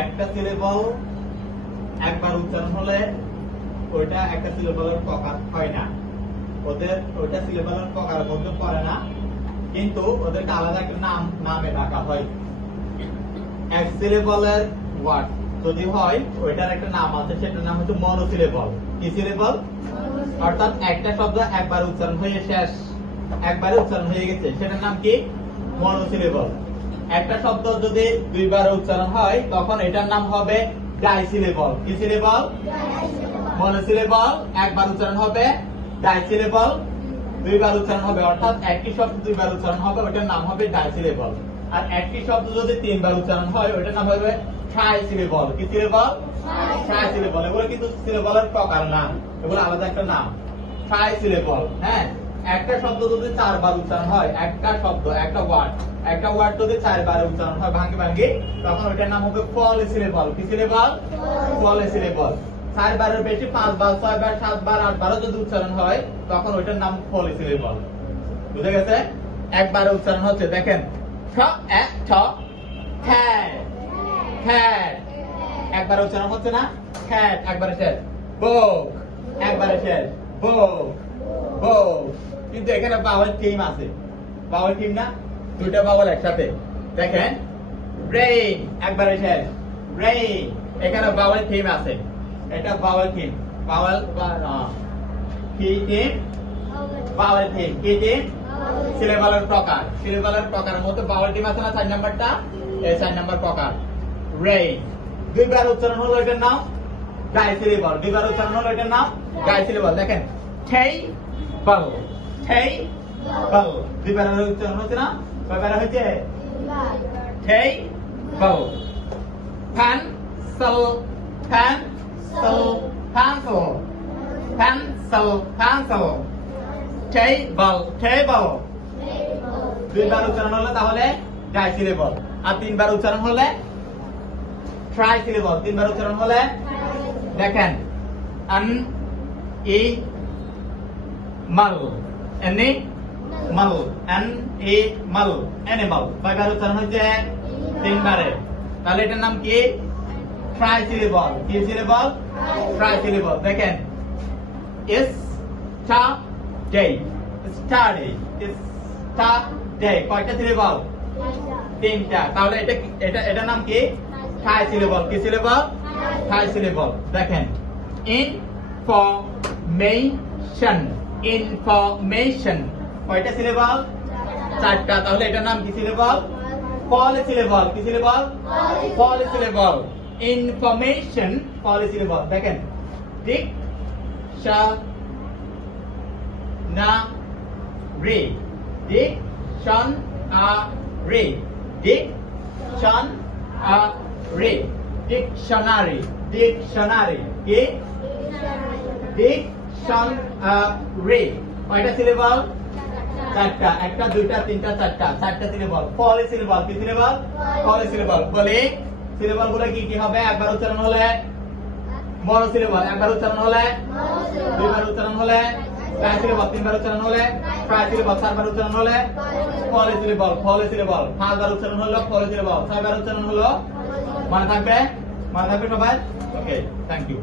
একটা সিলেবল একবার উচ্চারণ হলে ওইটা একটা সিলেবলের প্রকার হয় না, ওইটা সিলেবলের প্রকারের মধ্যে পড়ে না, কিন্তু ওদেরকে আলাদা একটা নামে ডাকা হয়। এক সিলেবলের ওয়ার্ড যদি হয় ওইটার একটা নাম আছে, সেটার নাম হচ্ছে মনোসিলেবল। কি সিলেবল? অর্থাৎ একটা শব্দ একবার উচ্চারণ হয়ে শেষ, একবারে উচ্চারণ হয়ে গেছে, সেটার নাম কি? মনোসিলেবল। একটা শব্দ যদি দুইবার উচ্চারণ হয় তখন এটার নাম হবে ডাইসিলেবল। কি সিলেবল? মনোসিলেবল একবার উচ্চারণ হবে, ডাইসিলেবল দুইবার উচ্চারণ হবে, অর্থাৎ একটি শব্দ দুইবার উচ্চারণ হবে ওটার নাম হবে ডাইসিলেবল। আর একটি শব্দ যদি তিনবার উচ্চারণ হয় ওটার নাম হবে ট্রাইসিলেবল। কি সিলেবল? ট্রাইসিলেবল। এগুলো কিন্তু সিলেবলের প্রকার না, এগুলো আলাদা একটা নাম, ট্রাইসিলেবল। হ্যাঁ, একটা শব্দ যদি চারবার উচ্চারণ হয়, একটা শব্দ একটা ওয়ার্ড যদি চারবার উচ্চারণ হয় ভাঙে ভাঙে, তখন ওটার নাম হবে পলিসিলেবল। কি সিলেবল? পলিসিলেবল। চারবারের বেশি 5 বার 6 বার 7 বার 8 বারও যদি উচ্চারণ হয় তখন ওইটার নাম পলিসিলেবল। বুঝে গেছে? একবারে উচ্চারণ হচ্ছে, দেখেন একবার উচ্চারণ হচ্ছে না, খ্যাট একবারে শেষ, বুক একবারে শেষ, বুক বুক। কিন্তু এখানে বাউল টিম আছে, বাউল টিম না, দুইটা বাউল একসাথে। দেখেন ব্রেইন একবারে শেষ, ব্রেইন, এখানে বাউল টিম আছে, এটা বাউল টিম, বাউল কি টিম? বাউল টিম। কি টিম? সিলেবলের প্রকার, সিলেবলের প্রকারের মধ্যে বাউল টিম আছে না 4 নাম্বারটা, এই 4 নাম্বার প্রকার। রেইন দুইবার উচ্চারণ হলো এটার নাম ডাইসিলেবল, দুইবার উচ্চারণ হলো এটার নাম ডাইসিলেবল। দেখেন ঠেই বল, ঠেই বল, দুইবার উচ্চারণ হচ্ছে না, কয়বার হচ্ছে? ঠেই বল। Pencil, pencil, pencil, pencil, pencil, table, table. দুইবার উচ্চারণ হলে তাহলে ডাইসিলেবল, আর তিনবার উচ্চারণ হলে ট্রাইসিলেবল। তিনবার উচ্চারণ হলে দেখেন আন ই মাল, এনি মাল, এন ই মাল, অ্যানিমাল। কয়বার উচ্চারণ হচ্ছে? তিনবারে। তাহলে এটার নাম কি? ট্রাইসিলেবল। কি সিলেবল? ট্রাইসিলেবল। দেখেন স্টাডি, স্টাডি, স্টাডি, কয়টা সিলেবল? তিনটা। তাহলে এটার নাম কি? ট্রাইসিলেবল। কি সিলেবল? ট্রাইসিলেবল। দেখেন ইনফরমেশন, ইনফরমেশন, কয়টা সিলেবল? 4টা। তাহলে এটার নাম কি সিলেবল? পলিসিলেবল। কি সিলেবল? পলিসিলেবল। Information, polysyllable. দেখেন dictionary, dictionary, dictionary, dictionary, dictionary. কি? ডিকশনারি। কয়টা সিলেবল? 4টা। একটা, দুইটা, তিনটা, 4টা, 4টা সিলেবল। পলিসিলেবল। কি সিলেবল? পলিসিলেবল। বলি সিলেবল গুলো কি কি হবে? একবার উচ্চারণ হলে মনোসিলেবল, একবার উচ্চারণ হলে, দুইবার উচ্চারণ হলে ট্রাইসিলেবল, তিনবার উচ্চারণ হলে ট্রাইসিলেবল, 4বার উচ্চারণ হলে পলিসিলেবল, পলিসিলেবল, 5বার উচ্চারণ হলো পলিসিলেবল, 6বার উচ্চারণ হলো। মনে থাকবে? মনে থাকবে সবাই? ওকে, থ্যাংক ইউ।